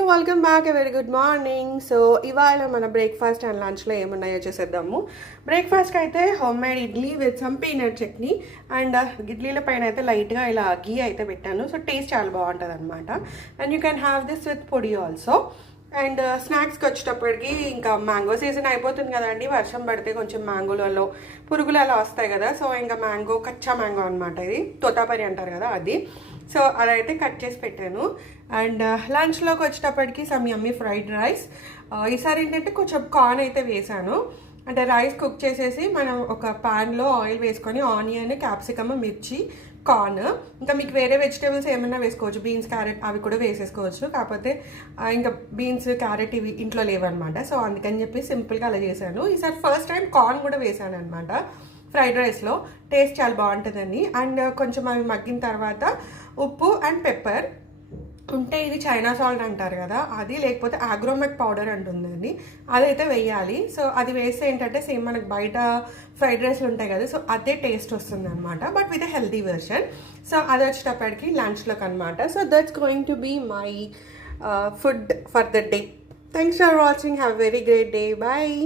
You welcome back. A very good morning. So ఇవాళ మన breakfast and లంచ్లో ఏమున్నాయో చూసేద్దాము. బ్రేక్ఫాస్ట్కి అయితే home made idli with some peanut chutney and ఇడ్లీల పైన అయితే లైట్గా ఇలా గీ అయితే పెట్టాను. సో టేస్ట్ చాలా బాగుంటుంది అనమాట. And you can have this with పొడి ఆల్సో. అండ్ స్నాక్స్కి వచ్చేటప్పటికి ఇంకా మ్యాంగో సీజన్ అయిపోతుంది కదండి. వర్షం పడితే కొంచెం మ్యాంగోలలో పురుగులు అలా వస్తాయి కదా. సో ఇంకా మ్యాంగో కచ్చా మ్యాంగో అనమాట, ఇది తోతాపరి అంటారు కదా అది. సో అదైతే కట్ చేసి పెట్టాను. అండ్ లంచ్లోకి వచ్చేటప్పటికి సమ్ యమ్మీ ఫ్రైడ్ రైస్. ఈసారి ఏంటంటే కొంచెం కార్న్ అయితే వేసాను. అంటే రైస్ కుక్ చేసేసి మనం ఒక ప్యాన్లో ఆయిల్ వేసుకొని ఆనియన్, క్యాప్సికమ్, మిర్చి, కార్న్, ఇంకా మీకు వేరే వెజిటేబుల్స్ ఏమైనా వేసుకోవచ్చు, బీన్స్, క్యారెట్ అవి కూడా వేసేసుకోవచ్చు. కాకపోతే ఇంకా బీన్స్, క్యారెట్ ఇవి ఇంట్లో లేవన్నమాట. సో అందుకని చెప్పి సింపుల్గా అలా చేశాను. ఈసారి ఫస్ట్ టైం కార్న్ కూడా వేసాను అనమాట ఫ్రైడ్ రైస్లో. టేస్ట్ చాలా బాగుంటుందని. అండ్ కొంచెం అవి మగ్గిన తర్వాత ఉప్పు అండ్ పెప్పర్ ఉంటే, ఇది చైనా సాల్ట్ అంటారు కదా అది, లేకపోతే ఆగ్రోమెక్ పౌడర్ అంటుందండి, అదైతే వేయాలి. సో అది వేస్తే ఏంటంటే సేమ్ మనకు బయట ఫ్రైడ్ రైస్లు ఉంటాయి కదా, సో అదే టేస్ట్ వస్తుంది అనమాట, but with a healthy version. So అది వచ్చేటప్పటికి లంచ్లోకి అనమాట. So that's going to be my food for the day. Thanks for watching. Have a very great day. Bye.